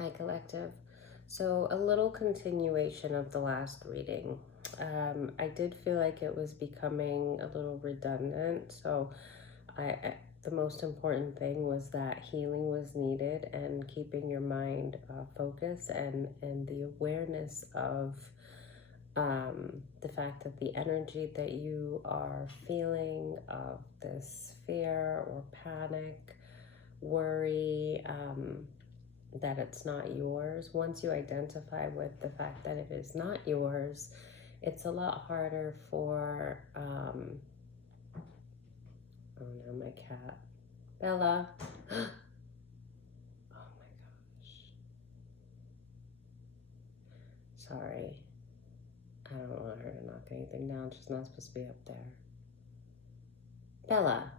Hi, Collective. So, a little continuation of the last reading. I did feel like it was becoming a little redundant. So, the most important thing was that healing was needed and keeping your mind focused and the awareness of the fact that the energy that you are feeling of this fear or panic, worry, that it's not yours. Once you identify with the fact that it is not yours, it's a lot harder for, oh no, my cat. Bella. Oh my gosh. Sorry. I don't want her to knock anything down. She's not supposed to be up there. Bella.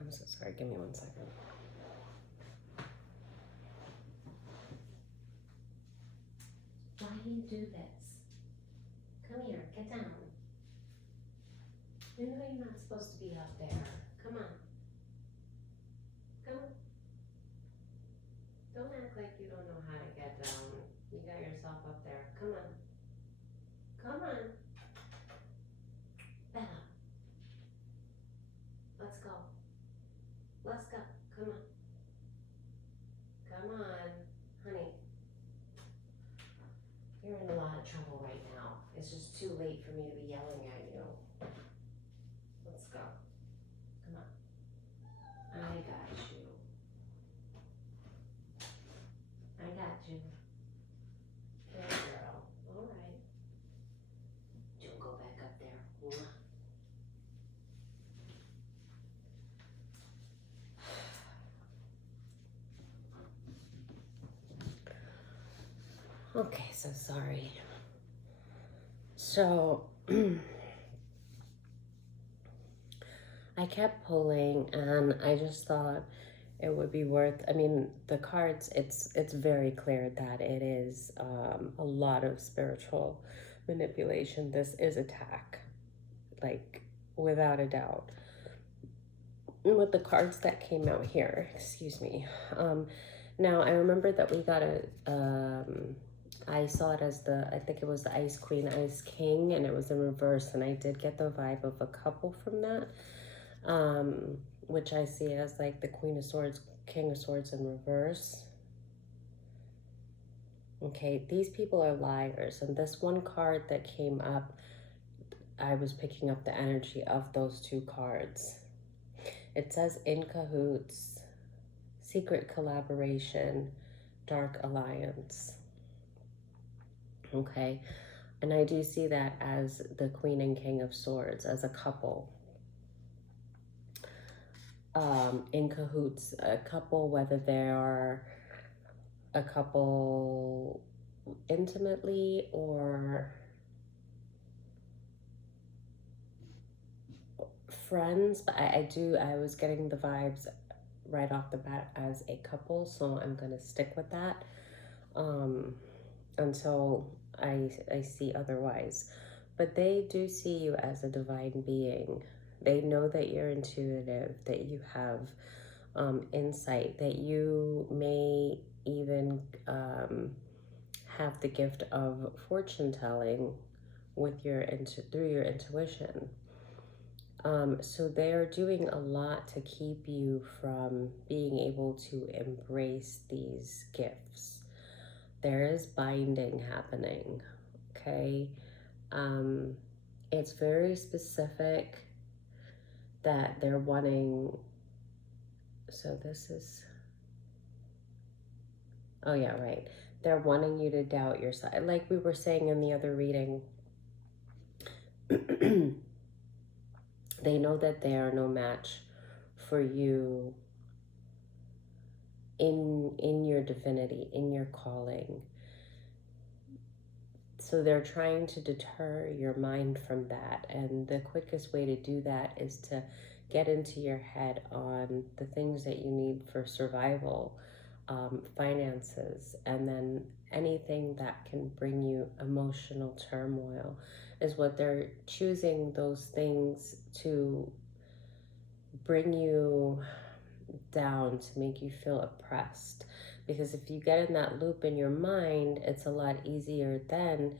I'm so sorry. Give me 1 second. Why do you do this? Come here. Get down. You know you're not supposed to be up there. Come on. Come on. Don't act like you don't know how to get down. You got yourself up there. Come on. Come on. Bella. Let's go. Let's go. Come on. Come on. Honey, you're in a lot of trouble right now. It's just too late for me to be yelling at you. Let's go. Come on. I got you. I got you. Good girl. All right. Don't go back up there. Okay, so sorry. So I kept pulling and I just thought it would be worth, I mean, the cards, it's very clear that it is a lot of spiritual manipulation. This is attack, like without a doubt. With the cards that came out here, excuse me. Now I remember that we got I saw it as I think it was the Ice Queen, Ice King, and it was in reverse, and I did get the vibe of a couple from that, which I see as like the Queen of Swords, King of Swords in reverse. Okay, these people are liars, and this one card that came up, I was picking up the energy of those two cards. It says in cahoots, secret collaboration, dark alliance. Okay, and I do see that as the Queen and King of Swords, as a couple. In cahoots, a couple, whether they are a couple intimately or friends, but I was getting the vibes right off the bat as a couple, so I'm gonna stick with that until I see otherwise. But they do see you as a divine being. They know that you're intuitive, that you have insight, that you may even have the gift of fortune telling with through your intuition. So they're doing a lot to keep you from being able to embrace these gifts. There is binding happening, okay? It's very specific that they're wanting, so this is, oh yeah, right. They're wanting you to doubt yourself. Like we were saying in the other reading, they know that they are no match for you in your divinity, in your calling. So they're trying to deter your mind from that, and the quickest way to do that is to get into your head on the things that you need for survival, finances, and then anything that can bring you emotional turmoil is what they're choosing those things to bring you down, to make you feel oppressed. Because if you get in that loop in your mind, it's a lot easier then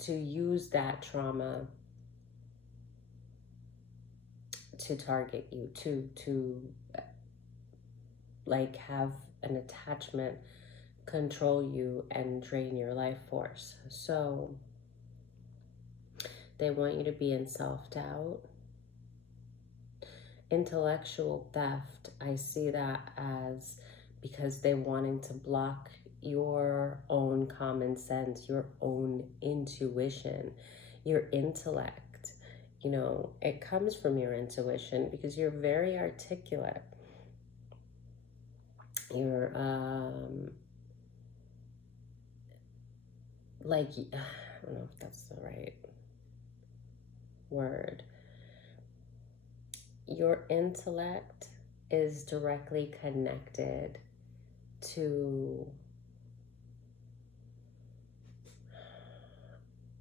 to use that trauma to target you, to like have an attachment control you and drain your life force. So they want you to be in self-doubt. Intellectual theft, I see that as because they wanting to block your own common sense, your own intuition, your intellect. You know, it comes from your intuition because you're very articulate. You're like, I don't know if that's the right word. Your intellect is directly connected to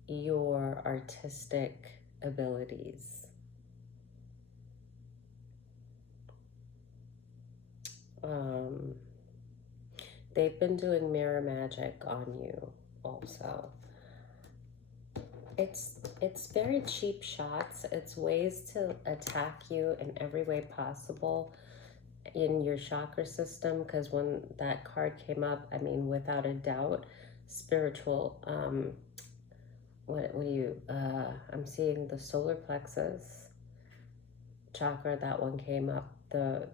your artistic abilities. They've been doing mirror magic on you also. It's very cheap shots. It's ways to attack you in every way possible in your chakra system, because when that card came up, I mean, without a doubt, spiritual, what do you, I'm seeing the solar plexus chakra, that one came up the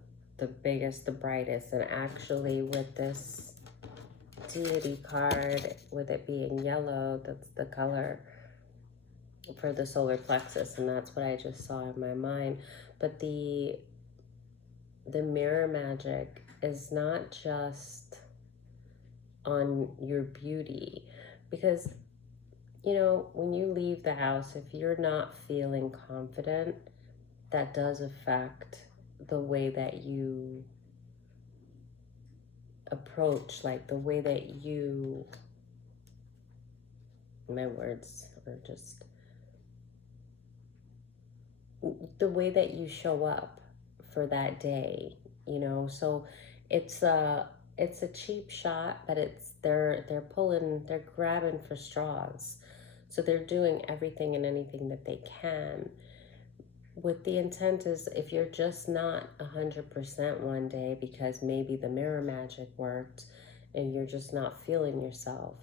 biggest, the brightest, and actually with this deity card, with it being yellow, that's the color for the solar plexus, and that's what I just saw in my mind. But the mirror magic is not just on your beauty, because you know, when you leave the house, if you're not feeling confident, that does affect the way that you approach, like the way that you, my words are just, the way that you show up for that day, you know. So it's a cheap shot, but it's they're pulling, they're grabbing for straws. So they're doing everything and anything that they can, with the intent is, if you're just not 100% one day because maybe the mirror magic worked and you're just not feeling yourself,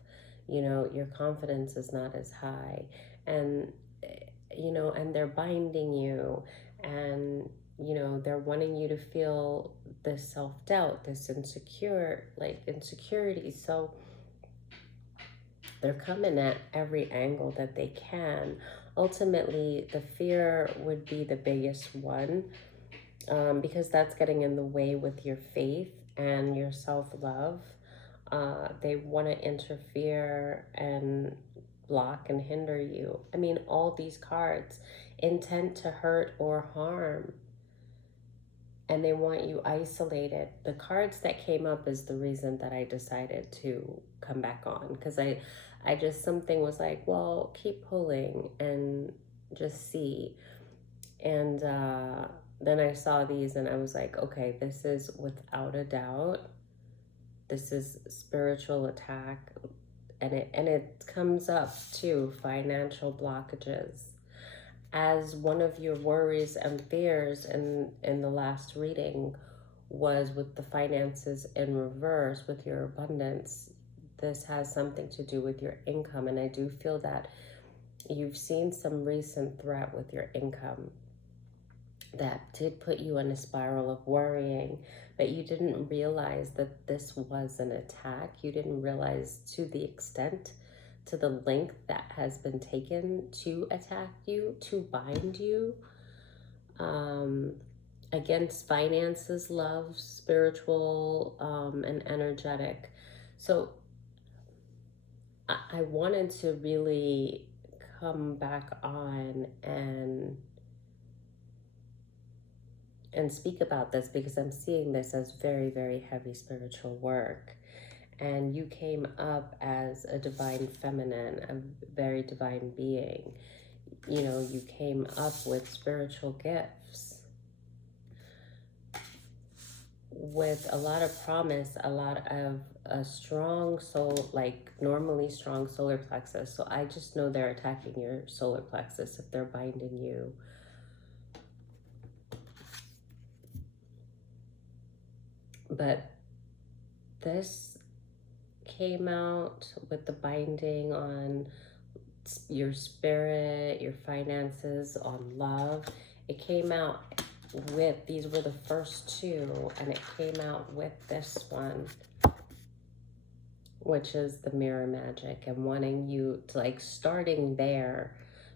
you know, your confidence is not as high, and you know, and they're binding you, and you know, they're wanting you to feel this self-doubt, this insecurity. So they're coming at every angle that they can. Ultimately, the fear would be the biggest one, because that's getting in the way with your faith and your self-love. They want to interfere and block and hinder you. I mean, all these cards, intent to hurt or harm, and they want you isolated. The cards that came up is the reason that I decided to come back on, because I just, something was like, well, keep pulling and just see. And then I saw these and I was like, okay, this is without a doubt, this is spiritual attack. And it comes up to financial blockages as one of your worries and fears in the last reading was with the finances in reverse, with your abundance. This has something to do with your income, and I do feel that you've seen some recent threat with your income that did put you in a spiral of worrying, but you didn't realize that this was an attack. You didn't realize to the extent, to the length that has been taken to attack you, to bind you, against finances, love, spiritual, and energetic. So I wanted to really come back on and speak about this, because I'm seeing this as very, very heavy spiritual work. And you came up as a divine feminine, a very divine being. You know, you came up with spiritual gifts. with a lot of promise, a lot of a strong soul, like normally strong solar plexus. So I just know they're attacking your solar plexus if they're binding you. But this came out with the binding on your spirit, your finances, on love. It came out with, these were the first two, and it came out with this one, which is the mirror magic, and wanting you to like starting there,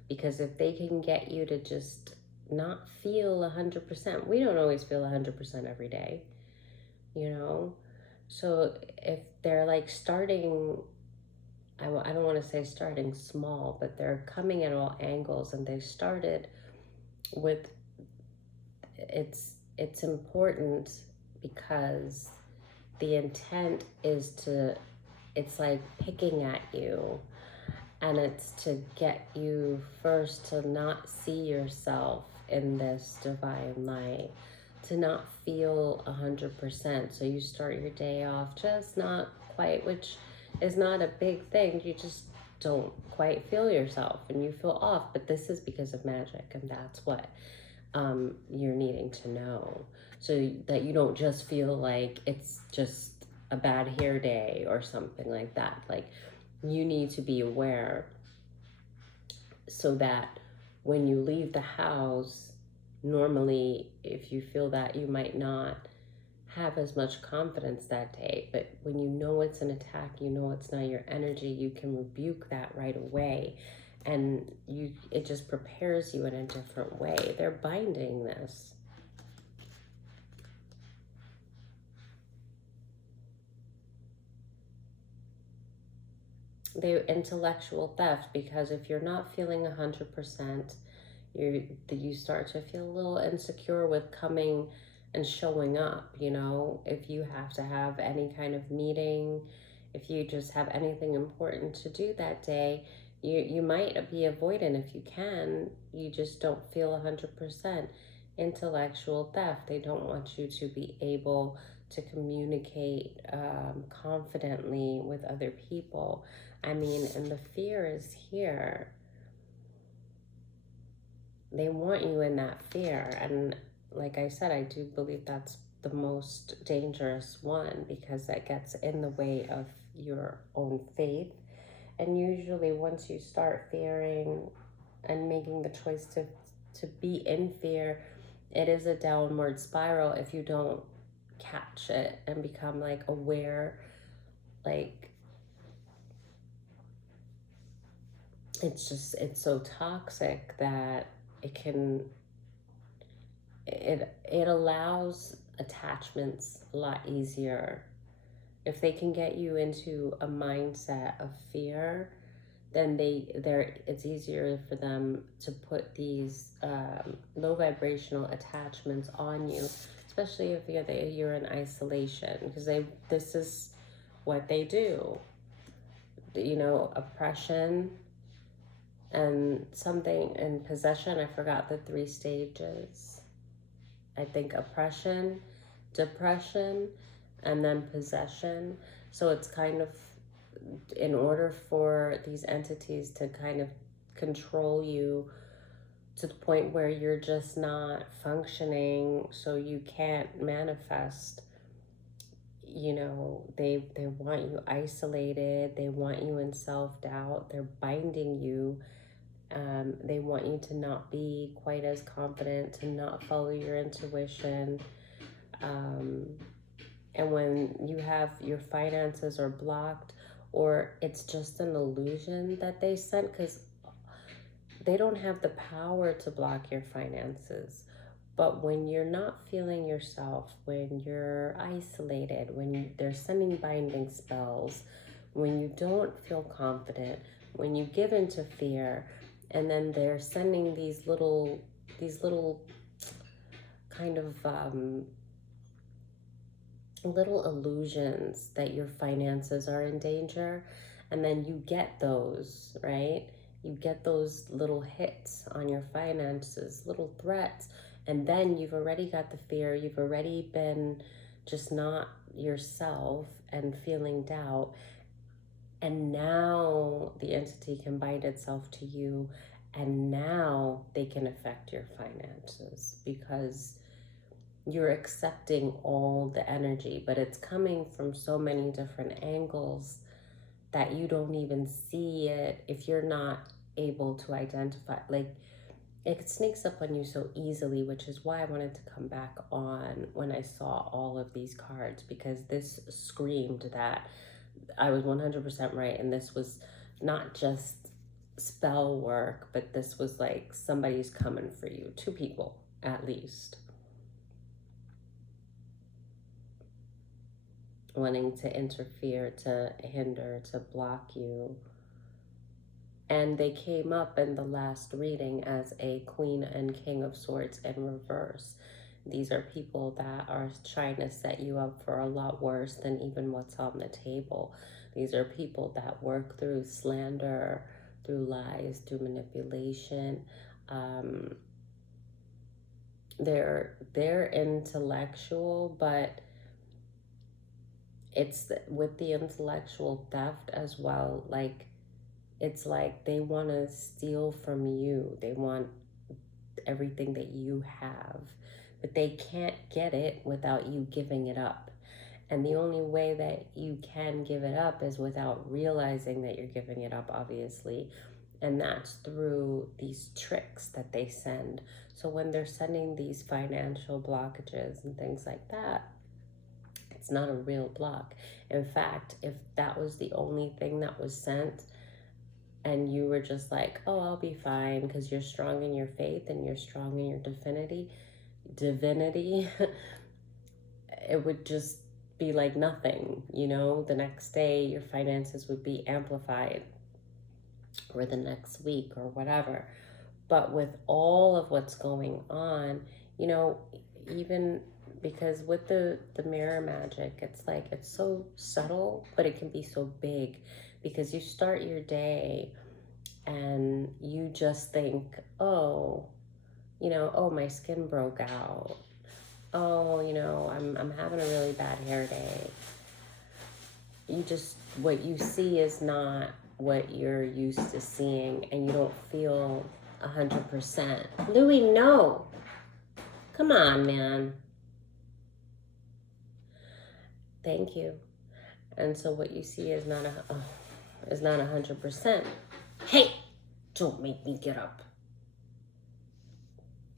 because if they can get you to just not feel 100%, we don't always feel 100% every day, you know? So if they're like starting, I don't want to say starting small, but they're coming at all angles, and they started with, it's important because the intent is to, it's like picking at you, and it's to get you first to not see yourself in this divine light, to not feel 100%. So you start your day off just not quite, which is not a big thing. You just don't quite feel yourself and you feel off. But this is because of magic, and that's what you're needing to know, so that you don't just feel like it's just a bad hair day or something like that. Like, you need to be aware so that when you leave the house, normally if you feel that, you might not have as much confidence that day, but when you know it's an attack, you know it's not your energy, you can rebuke that right away, and it just prepares you in a different way. They're binding this. They're intellectual theft, because if you're not feeling 100%, you start to feel a little insecure with coming and showing up. You know, if you have to have any kind of meeting, if you just have anything important to do that day, you might be avoidant if you can. You just don't feel 100%. Intellectual theft. They don't want you to be able to communicate confidently with other people. I mean, and the fear is here. They want you in that fear. And like I said, I do believe that's the most dangerous one, because that gets in the way of your own faith. And usually once you start fearing and making the choice to be in fear, it is a downward spiral if you don't catch it and become like aware. Like, it's so toxic that it allows attachments a lot easier. If they can get you into a mindset of fear, then it's easier for them to put these low vibrational attachments on you, especially if you're in isolation, because this is what they do. You know, oppression and something in possession. I forgot the 3 stages. I think oppression, depression, and then possession. So it's kind of, in order for these entities to kind of control you to the point where you're just not functioning, so you can't manifest, you know, they want you isolated, they want you in self-doubt, they're binding you. They want you to not be quite as confident, to not follow your intuition. And when you have your finances are blocked, or it's just an illusion that they sent, because they don't have the power to block your finances. But when you're not feeling yourself, when you're isolated, when they're sending binding spells, when you don't feel confident, when you give into fear, and then they're sending these little kind of little illusions that your finances are in danger, and then you get those, right? You get those little hits on your finances, little threats, and then you've already got the fear, you've already been just not yourself and feeling doubt. And now the entity can bind itself to you, and now they can affect your finances because you're accepting all the energy, but it's coming from so many different angles that you don't even see it if you're not able to identify. Like, it sneaks up on you so easily, which is why I wanted to come back on when I saw all of these cards, because this screamed that I was 100% right, and this was not just spell work, but this was like somebody's coming for you. Two people, at least, wanting to interfere, to hinder, to block you. And they came up in the last reading as a Queen and King of Swords in reverse. These are people that are trying to set you up for a lot worse than even what's on the table. These are people that work through slander, through lies, through manipulation. They're intellectual, but it's with the intellectual theft as well. Like, it's like they want to steal from you. They want everything that you have, but they can't get it without you giving it up. And the only way that you can give it up is without realizing that you're giving it up, obviously. And that's through these tricks that they send. So when they're sending these financial blockages and things like that, it's not a real block. In fact, if that was the only thing that was sent, and you were just like, oh, I'll be fine because you're strong in your faith and you're strong in your divinity, it would just be like nothing, you know? The next day, your finances would be amplified, or the next week, or whatever. But with all of what's going on, you know, even because with the mirror magic, it's like, it's so subtle, but it can be so big, because you start your day and you just think, oh, you know, oh, my skin broke out. Oh, you know, I'm having a really bad hair day. You just, what you see is not what you're used to seeing, and you don't feel 100%. Louis, no. Come on, man. Thank you. And so what you see is not 100%. Hey, don't make me get up.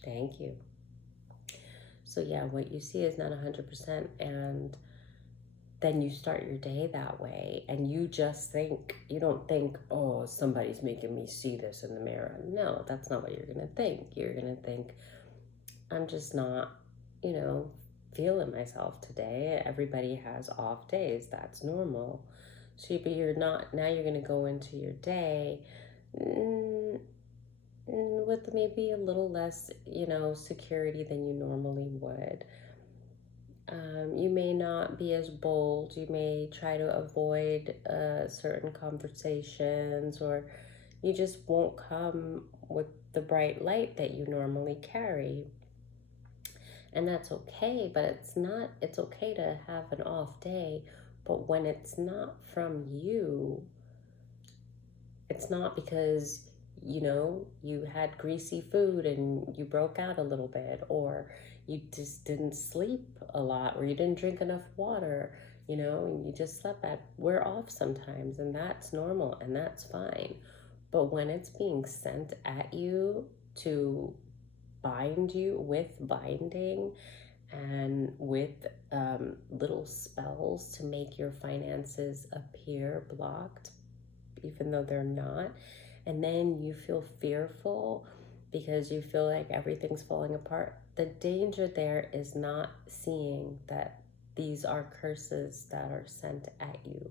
Thank you. So yeah, what you see is not 100%, and then you start your day that way, and you just think, you don't think, oh, somebody's making me see this in the mirror. No, that's not what you're gonna think. You're gonna think, I'm just not, you know, feeling myself today. Everybody has off days. That's normal. So, but you're not, now you're gonna go into your day with maybe a little less, you know, security than you normally would. You may not be as bold. You may try to avoid certain conversations, or you just won't come with the bright light that you normally carry. And that's okay, but it's okay to have an off day. But when it's not from you, it's not because, you know, you had greasy food and you broke out a little bit, or you just didn't sleep a lot, or you didn't drink enough water, you know, and you just slept bad. We're off sometimes, and that's normal, and that's fine. But when it's being sent at you to bind you with binding, and with little spells to make your finances appear blocked, even though they're not. And then you feel fearful because you feel like everything's falling apart. The danger there is not seeing that these are curses that are sent at you,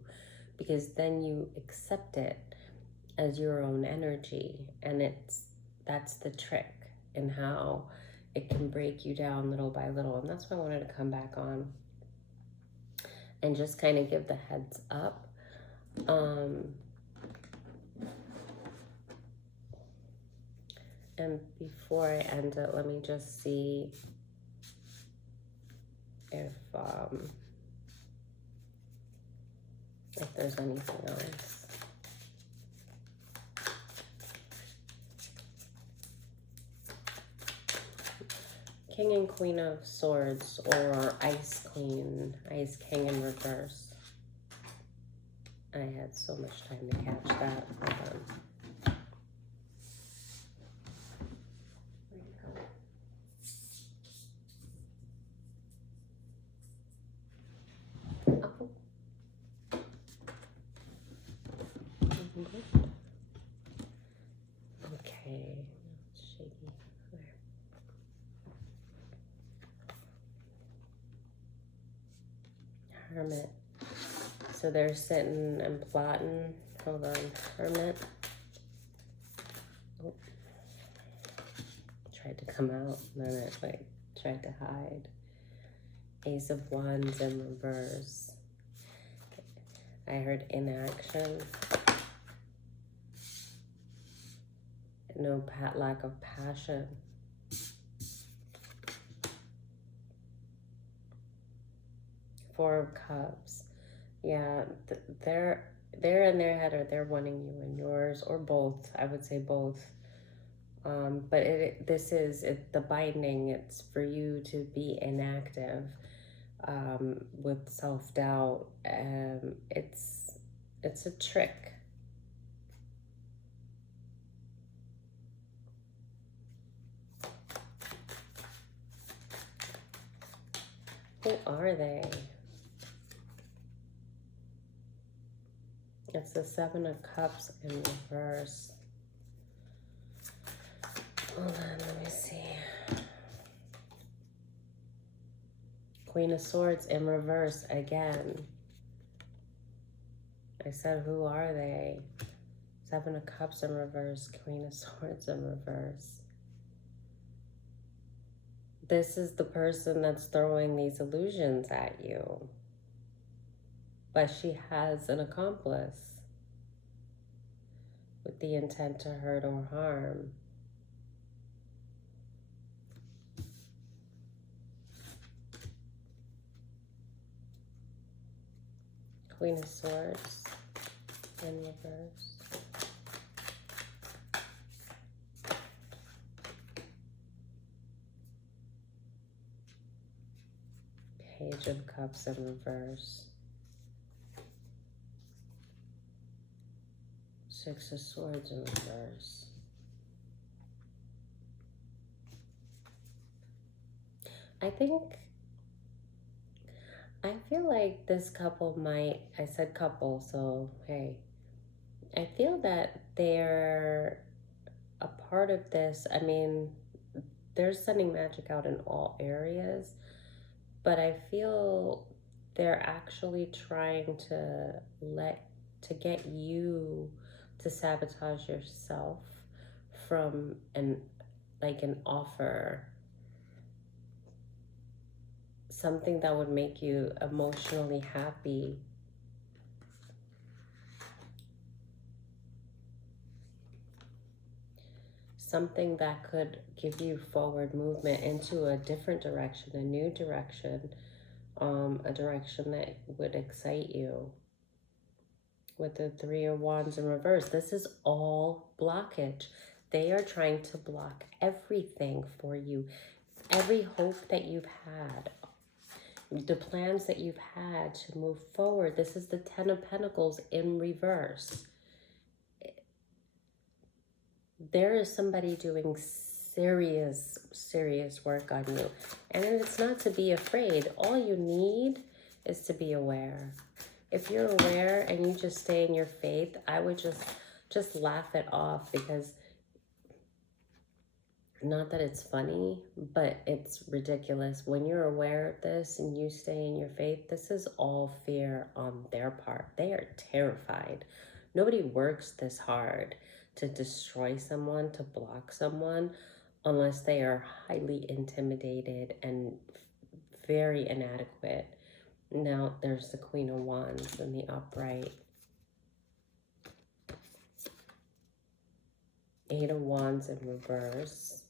because then you accept it as your own energy. And that's the trick in how it can break you down little by little. And that's why I wanted to come back on and just kind of give the heads up. And before I end it, let me just see. if there's anything else. King and Queen of Swords, or Ice Queen, Ice King in reverse. I had so much time to catch that. Hold on. Oh. Okay, it's shaky. There. Hermit. So they're sitting and plotting. Hold on. Hermit. Oh. Tried to come out, and then it like tried to hide. Ace of Wands in reverse. I heard inaction. No lack of passion. Four of Cups. Yeah, they're in their head, or they're wanting you in yours, or both. I would say both. But this is the binding. It's for you to be inactive, with self-doubt. It's a trick. Who are they? It's the Seven of Cups in reverse. Hold on, let me see. Queen of Swords in reverse again. I said, who are they? Seven of Cups in reverse, Queen of Swords in reverse. This is the person that's throwing these illusions at you. But she has an accomplice with the intent to hurt or harm. Queen of Swords in reverse. Page of Cups in reverse. Six of Swords in reverse. I feel like this couple might, I said couple, so hey. I feel that they're a part of this. I mean, they're sending magic out in all areas, but I feel they're actually trying to get you to sabotage yourself from an offer, something that would make you emotionally happy. Something that could give you forward movement into a different direction, a new direction, a direction that would excite you. With the Three of Wands in reverse, this is all blockage. They are trying to block everything for you. Every hope that you've had, the plans that you've had to move forward. This is the Ten of Pentacles in reverse. There is somebody doing serious work on you. And it's not to be afraid. All you need is to be aware. If you're aware and you just stay in your faith, I would just laugh it off, because not that it's funny, but it's ridiculous. When you're aware of this and you stay in your faith, this is all fear on their part. They are terrified. Nobody works this hard to destroy someone, to block someone, unless they are highly intimidated and very inadequate. Now there's the Queen of Wands in the upright. Eight of Wands in reverse.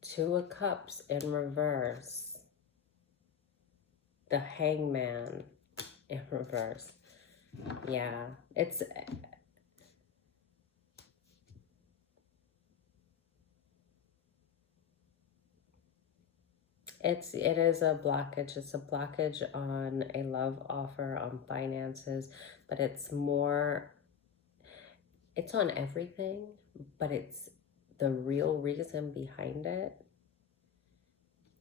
Two of Cups in reverse. the Hangman in reverse. Yeah, it is a blockage. It's a blockage on a love offer, on finances, but it's on everything, but it's the real reason behind it.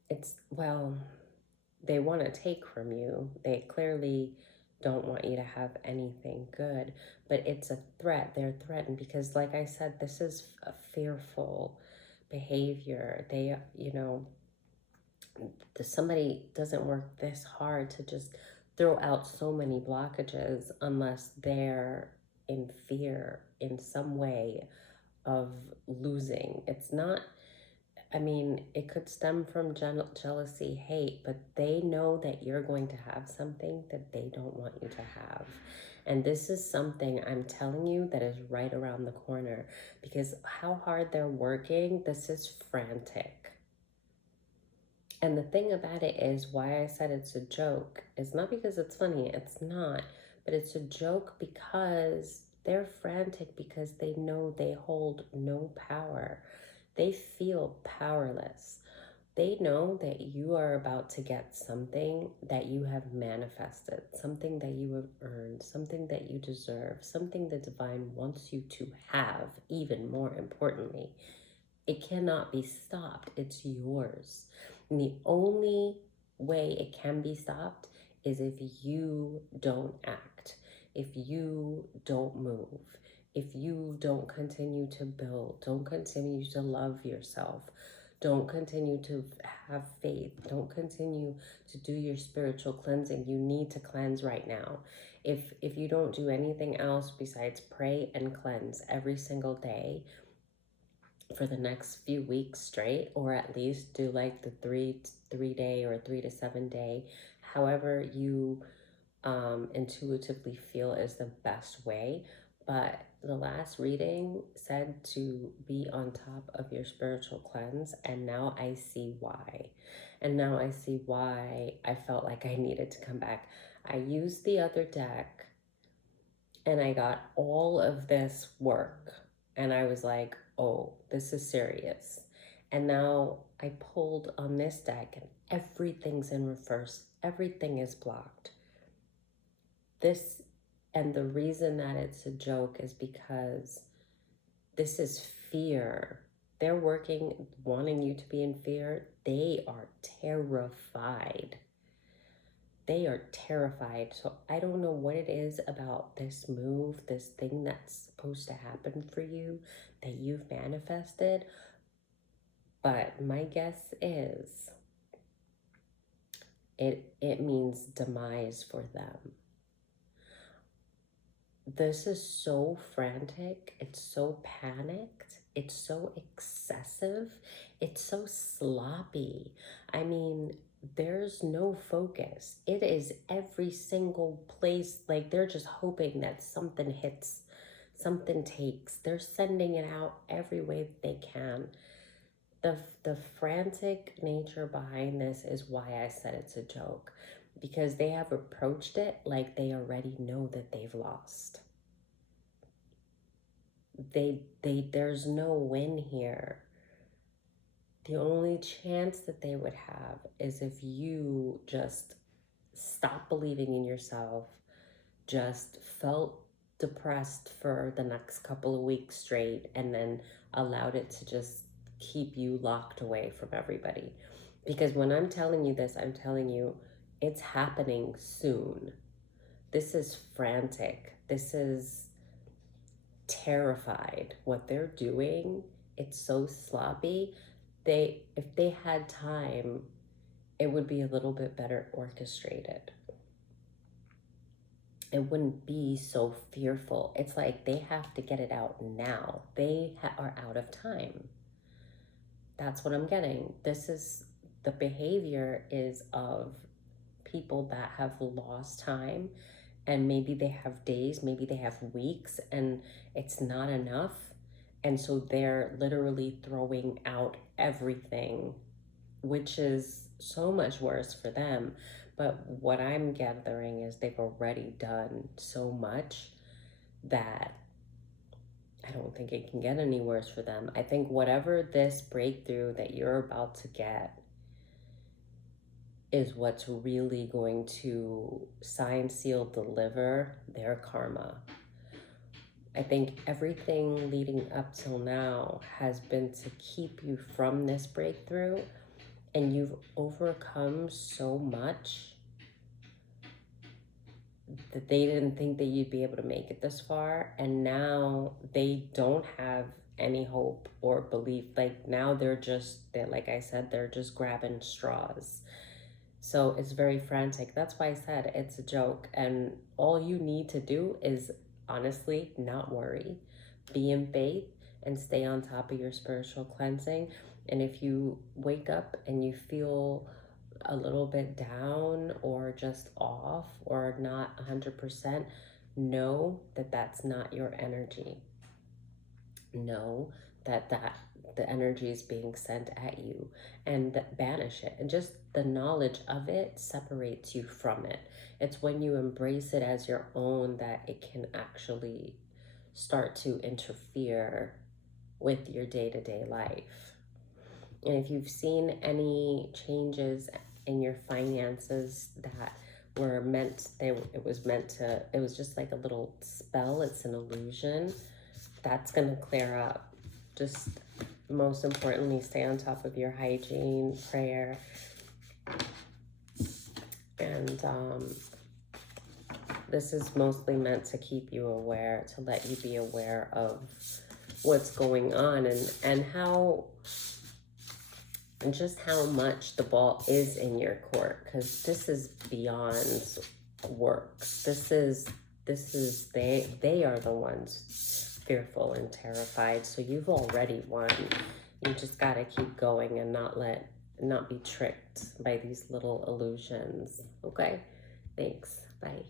It's, well, they want to take from you. They clearly don't want you to have anything good, but it's a threat. They're threatened because, like I said, this is a fearful behavior. Somebody doesn't work this hard to just throw out so many blockages unless they're in fear in some way of losing. It's not, I mean, it could stem from jealousy, hate, but they know that you're going to have something that they don't want you to have. And this is something I'm telling you that is right around the corner, because how hard they're working, this is frantic. And the thing about it is, why I said it's a joke is not because it's funny, it's not, but it's a joke because they're frantic because they know they hold no power. They feel powerless. They know that you are about to get something that you have manifested, something that you have earned, something that you deserve, something the divine wants you to have, even more importantly. It cannot be stopped. It's yours. And the only way it can be stopped is if you don't act, if you don't move, if you don't continue to build, don't continue to love yourself, don't continue to have faith, don't continue to do your spiritual cleansing. You need to cleanse right now. If you don't do anything else besides pray and cleanse every single day, for the next few weeks straight, or at least do like the three day or 3 to 7 day, however you intuitively feel is the best way. But the last reading said to be on top of your spiritual cleanse, and now I see why. And now I see why I felt like I needed to come back. I used the other deck and I got all of this work, and I was like, oh, this is serious. And now I pulled on this deck and everything's in reverse, everything is blocked. This, and the reason that it's a joke is because this is fear. They're working, wanting you to be in fear. They are terrified. They are terrified. So I don't know what it is about this move, this thing that's supposed to happen for you that you've manifested. But my guess is it means demise for them. This is so frantic, it's so panicked, it's so excessive, it's so sloppy. I mean, there's no focus. It is every single place, like they're just hoping that something hits, something takes. They're sending it out every way they can. The frantic nature behind this is why I said it's a joke, because they have approached it like they already know that they've lost. There's no win here. The only chance that they would have is if you just stop believing in yourself, just felt depressed for the next couple of weeks straight, and then allowed it to just keep you locked away from everybody. Because when I'm telling you this, I'm telling you it's happening soon. This is frantic. This is terrified. What they're doing, it's so sloppy. If they had time, it would be a little bit better orchestrated. It wouldn't be so fearful. It's like they have to get it out now. They are out of time. That's what I'm getting. This is the behavior is of people that have lost time, and maybe they have days, maybe they have weeks, and it's not enough. And so they're literally throwing out everything, which is so much worse for them. But what I'm gathering is they've already done so much that I don't think it can get any worse for them. I think whatever this breakthrough that you're about to get is what's really going to sign, seal, deliver their karma. I think everything leading up till now has been to keep you from this breakthrough, and you've overcome so much that they didn't think that you'd be able to make it this far, and now they don't have any hope or belief. Like now they're like I said, they're just grabbing straws. So it's very frantic. That's why I said it's a joke. And all you need to do is honestly not worry, be in faith, and stay on top of your spiritual cleansing. And if you wake up and you feel a little bit down or just off or not 100%, know that that's not your energy. Know that the energy is being sent at you, and banish it. And just the knowledge of it separates you from it. It's when you embrace it as your own that it can actually start to interfere with your day-to-day life. And if you've seen any changes in your finances that were meant, it was just like a little spell, it's an illusion, that's going to clear up. Just most importantly, stay on top of your hygiene, prayer, and this is mostly meant to keep you aware, to let you be aware of what's going on, and how, and just how much the ball is in your court, because this is beyond works. This is they are the ones fearful and terrified. So you've already won. You just got to keep going and not be tricked by these little illusions. Okay, thanks. Bye.